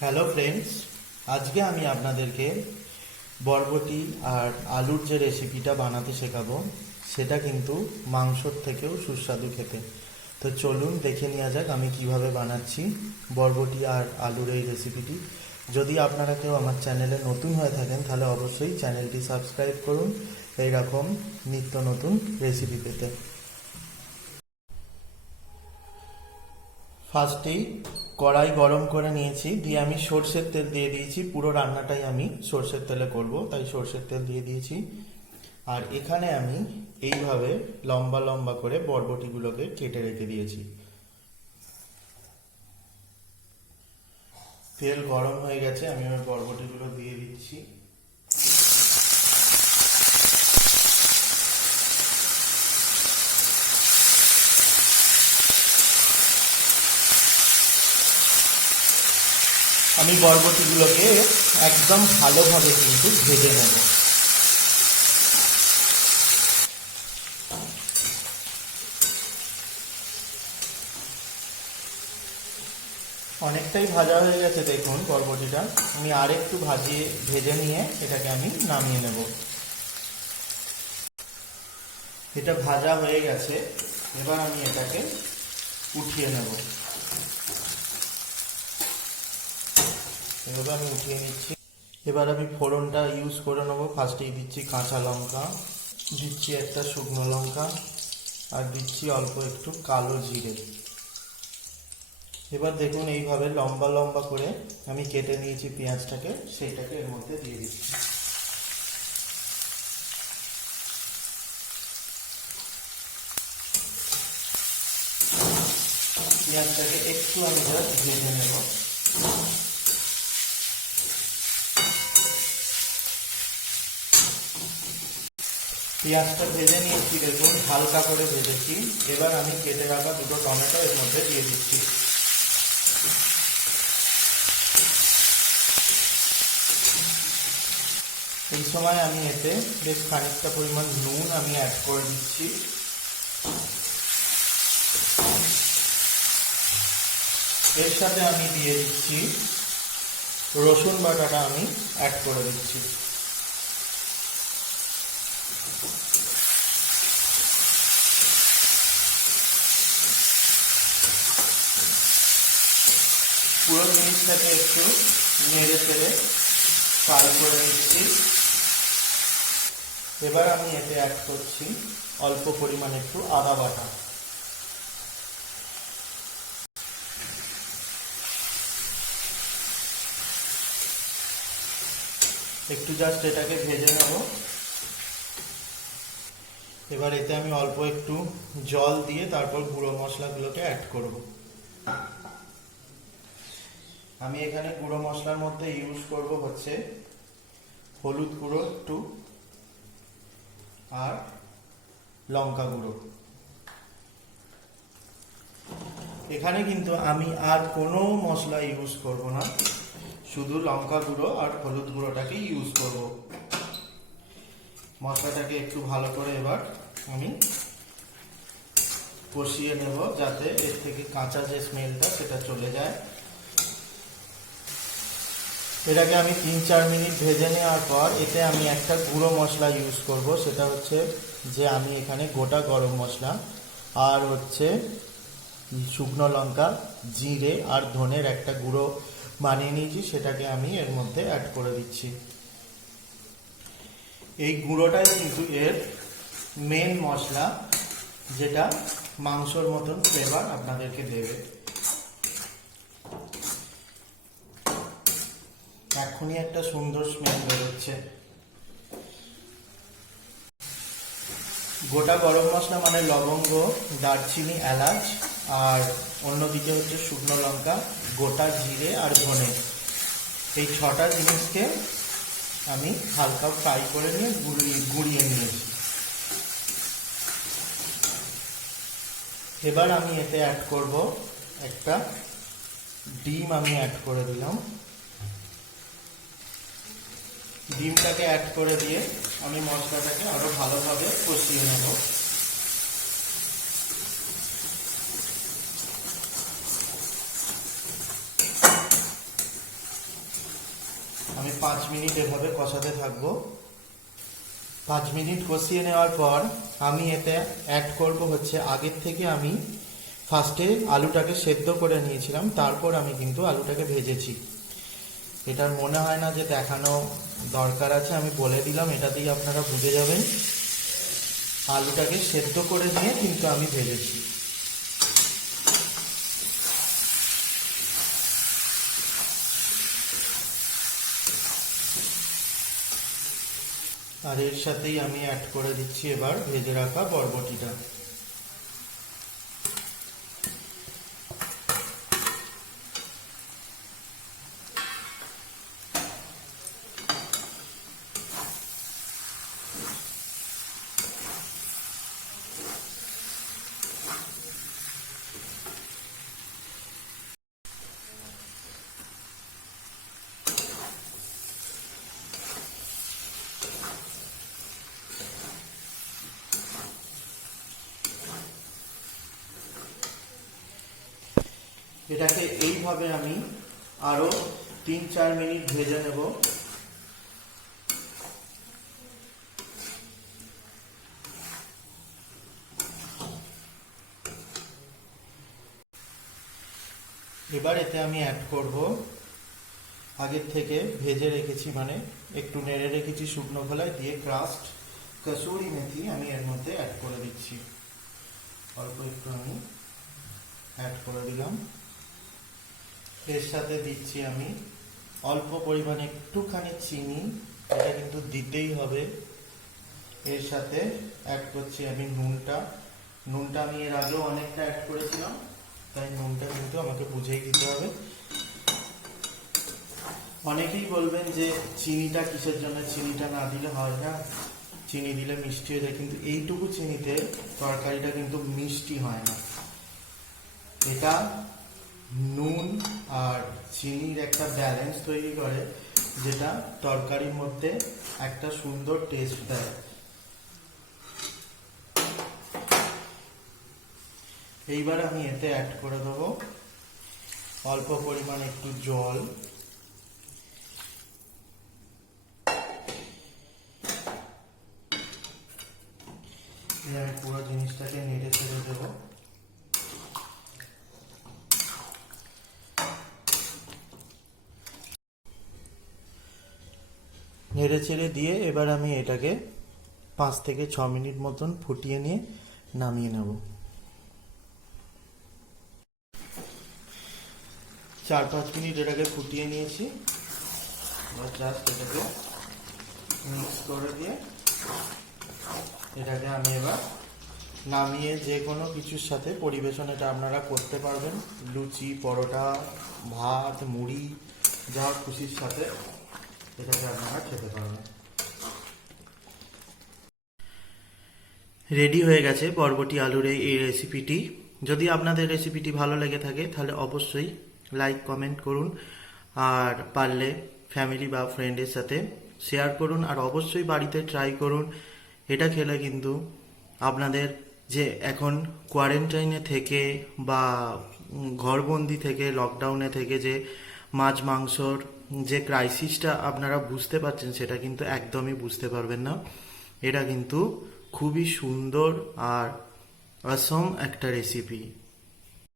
Hello friends, আজকে আমি আপনাদেরকে বরবটি আর আলুর যে রেসিপিটা বানাতে শেখাবো সেটা কিন্তু মাংসর থেকেও সুস্বাদু খেতে। তো চলুন দেখে নেওয়া যাক আমি কিভাবে বানাচ্ছি বরবটি আর আলুর এই রেসিপিটি। যদি আপনারা কেউ আমার চ্যানেলে নতুন হয়ে থাকেন তাহলে অবশ্যই চ্যানেলটি সাবস্ক্রাইব করুন এইরকম নিত্য নতুন রেসিপি পেতে। ফার্স্টেই কড়াই গরম করে নিয়েছি, দিয়ে আমি সর্ষের তেল দিয়ে দিয়েছি। পুরো রান্নাটাই আমি সর্ষের তেলে করব, তাই সর্ষের তেল দিয়ে দিয়েছি। আর এখানে আমি এইভাবে লম্বা লম্বা করে বরবটিগুলোকে কেটে রেখে দিয়েছি। তেল গরম হয়ে গেছে, আমি আমার বরবটিগুলো দিয়ে দিচ্ছি। আমি বরবটিগুলোকে একদম ভালোভাবে কিন্তু ভেজে নেব। অনেকটাই ভাজা হয়ে গেছে, দেখুন বরবটিটা। আমি আর একটু ভেজে নিয়ে এটাকে আমি নামিয়ে নেব। এটা ভাজা হয়ে গেছে, এবার আমি এটাকে উঠিয়ে নেব। এভাবে আমি উঠিয়ে নিচ্ছি। এবার আমি ফোড়নটা ইউজ করে নেবো। ফার্স্টেই দিচ্ছি কাঁচা লঙ্কা, দিচ্ছি একটা শুকনো লঙ্কা, আর দিচ্ছি অল্প একটু কালো জিরে। এবার দেখুন এইভাবে লম্বা লম্বা করে আমি কেটে নিয়েছি পেঁয়াজটাকে, সেইটাকে এর মধ্যে দিয়ে দিচ্ছি। পেঁয়াজটাকে একটু আমি ভেজে নেব। পেঁয়াজটা ভেজে নিয়েছি, দেখুন হালকা করে ভেজেছি। এবার আমি কেটে রাখা দুটো টমেটো এর মধ্যে দিয়ে দিচ্ছি। এই সময় আমি এতে বেশ খানিকটা পরিমাণ নুন আমি অ্যাড করে দিচ্ছি। এর সাথে আমি দিয়ে দিচ্ছি রসুন বাটাটা, আমি অ্যাড করে দিচ্ছি। পুরো জিনিসটাকে একটু নেড়ে চেড়ে ফ্রাই করে নিচ্ছি। এবার আমি এতে অ্যাড করছি অল্প পরিমাণে একটু আদা বাটা। একটু জাস্ট এটাকে ভেজে নেব। এবার এতে আমি অল্প একটু জল দিয়ে তারপর গুঁড়ো মশলাগুলোকে অ্যাড করব। আমি এখানে গুঁড়ো মশলার মধ্যে ইউজ করব হচ্ছে হলুদ গুঁড়ো একটু, আর লঙ্কা গুঁড়ো। এখানে কিন্তু আমি আর কোনো মশলা ইউজ করব না, শুধু লঙ্কা গুঁড়ো আর হলুদ গুঁড়োটাকে ইউজ করব। মশলাটাকে একটু ভালো করে এবার আমি কষিয়ে নেব, যাতে এর থেকে কাঁচা যে স্মেলটা সেটা চলে যায়। এটাকে আমি 3-4 মিনিট ভেজে নেওয়ার পর এতে আমি একটা গুঁড়ো মশলা ইউজ করব। সেটা হচ্ছে যে আমি এখানে গোটা গরম মশলা আর হচ্ছে শুকনো লঙ্কা, জিরে আর ধনের একটা গুঁড়ো বানিয়ে নিয়েছি, সেটাকে আমি এর মধ্যে অ্যাড করে দিচ্ছি। এই গুঁড়োটাই কিন্তু এর মেন মশলা, যেটা মাংসর মতন ফ্লেভার আপনাদেরকে দেবে। এখনই একটা সুন্দর স্মেল বেরোচ্ছে। গোটা গরম মশলা মানে লবঙ্গ, দারচিনি, এলাচ, আর অন্যদিকে হচ্ছে শুকনো লঙ্কা, গোটা জিরে আর ধনে। এই 6টা জিনিসকে আমি হালকা ফ্রাই করে নিয়ে গুঁড়িয়ে নিয়েছি। এবার আমি এতে অ্যাড করব একটা ডিম, আমি অ্যাড করে দিলাম। ডিমটাকে অ্যাড করে দিয়ে আমি মশলাটাকে আরো ভালোভাবে কষিয়ে নেব। আমি 5 মিনিট এভাবে কষাতে থাকবো। 5 মিনিট কষিয়ে নেওয়ার পর আমি এতে অ্যাড করব হচ্ছে, আগের থেকে আমি ফার্স্টে আলুটাকে সেদ্ধ করে নিয়েছিলাম, তারপর আমি কিন্তু আলুটাকে ভেজেছি। এটার মনে হয় না যে দেখানো দরকার আছে, আমি বলে দিলাম, এটাতেই আপনারা বুঝে যাবেন। আলুটাকে সেদ্ধ করে নিয়ে কিন্তু আমি ভেজেছি। আর এর সাথেই আমি অ্যাড করে দিচ্ছি এবার ভেজে রাখা বরবটিটা। এটাকে এইভাবে আমি আরো 3-4 মিনিট ভেজে নেব। এবার এতে আমি অ্যাড করব আগের থেকে ভেজে রেখেছি, মানে একটু নেড়ে রেখেছি শুকনো খোলায় দিয়ে ক্রাস্ট কসুরি মেথি আমি এর মধ্যে অ্যাড করে দিচ্ছি। অল্প একটু আমি অ্যাড করে দিলাম। এর সাথে দিচ্ছি আমি অল্প পরিমাণে একটুখানি চিনি, এটা কিন্তু দিতেই হবে। এর সাথে অ্যাড করছি আমি নুনটা। নুনটা আমি এর আগেও অনেকটা অ্যাড করেছিলাম, তাই নুনটা কিন্তু আমাকে বুঝেই দিতে হবে। অনেকেই বলবেন যে চিনিটা কিসের জন্য, চিনিটা না দিলে হয় না, চিনি দিলে মিষ্টি হয়ে যায়, কিন্তু এইটুকু চিনিতে তরকারিটা কিন্তু মিষ্টি হয় না। এটা নুন আর চিনির একটা ব্যালেন্স তৈরি করে, যেটা তরকারির মধ্যে একটা সুন্দর টেস্ট দেয়। এইবার আমি এতে অ্যাড করে দেবো অল্প পরিমাণ একটু জল। আমি পুরো জিনিসটাকে নেড়ে ছেড়ে দেবো। নেড়ে ছেড়ে দিয়ে এবার আমি এটাকে 5 থেকে 6 মিনিট মতন ফুটিয়ে নিয়ে নামিয়ে নেব। 4-5 মিনিট এটাকে ফুটিয়ে নিয়েছি। এবার জাস্ট এটাকে মিক্স করে দিয়ে এটাকে আমি এবার নামিয়ে যে কোনো কিছুর সাথে পরিবেশন এটা আপনারা করতে পারবেন। লুচি, পরোটা, ভাত, মুড়ি, যা খুশির সাথে এটাকে আপনারা খেতে পারবেন। রেডি হয়ে গেছে বরবটি আলুর এই রেসিপিটি। যদি আপনাদের রেসিপিটি ভালো লেগে থাকে তাহলে অবশ্যই লাইক কমেন্ট করুন, আর পারলে ফ্যামিলি বা ফ্রেন্ডের সাথে শেয়ার করুন, আর অবশ্যই বাড়িতে ট্রাই করুন। এটা খেলে কিন্তু আপনাদের যে এখন কোয়ারেন্টাইনে থেকে বা ঘরবন্দি থেকে, লকডাউনে থেকে যে মাছ মাংসর যে ক্রাইসিসটা আপনারা বুঝতে পারছেন, সেটা কিন্তু একদমই বুঝতে পারবেন না। এটা কিন্তু খুবই সুন্দর আর অসম একটা রেসিপি।